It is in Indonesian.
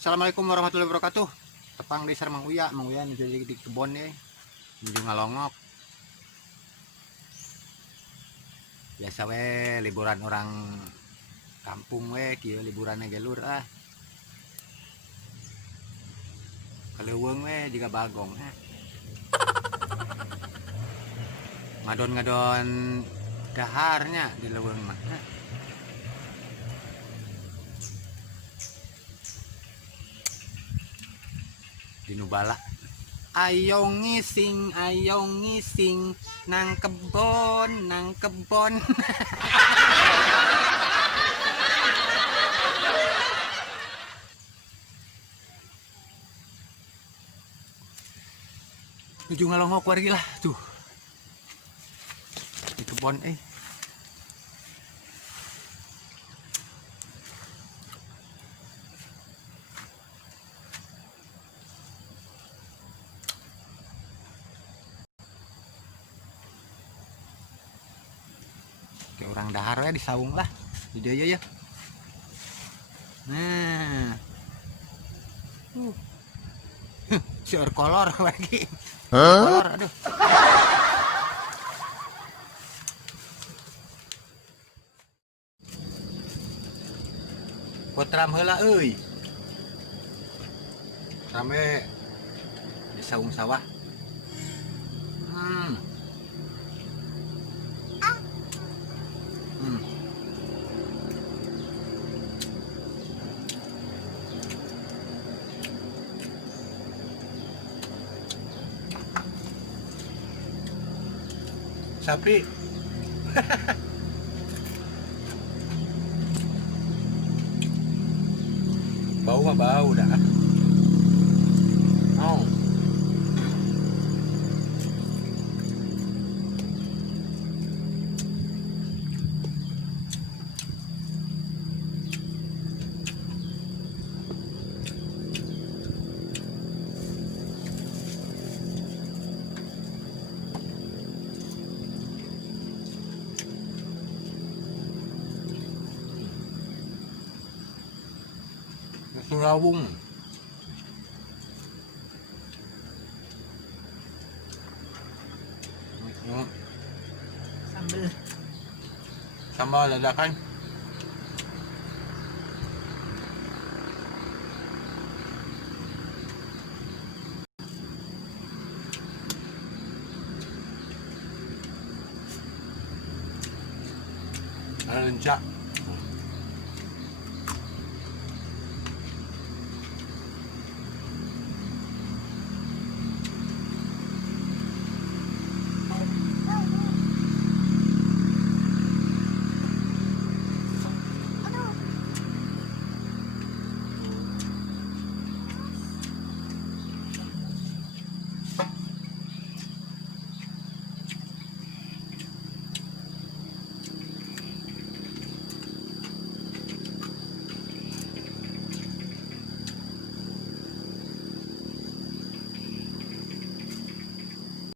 Assalamualaikum warahmatullahi wabarakatuh. Tepang desa Mang Uya jadi di kebon nih. Menuju ngalongok. Biasa we liburan orang kampung we kieu liburannya galur ah. Kaleuweung we juga bagong Ngadon-ngadon daharnya di leuweung mah. Di Nubala. Ayo ngising nang kebon. Tujuh ngalongok wargi lah tuh di kebon kayak orang dahar ya di saung lah di dia ya. Nah siur kolor lagi kolor aduh. Potram heula euy. Rame di saung sawah. Sapi. Bau mah bau dah. Oh. Surawung. Sambal dadakan. Lencak.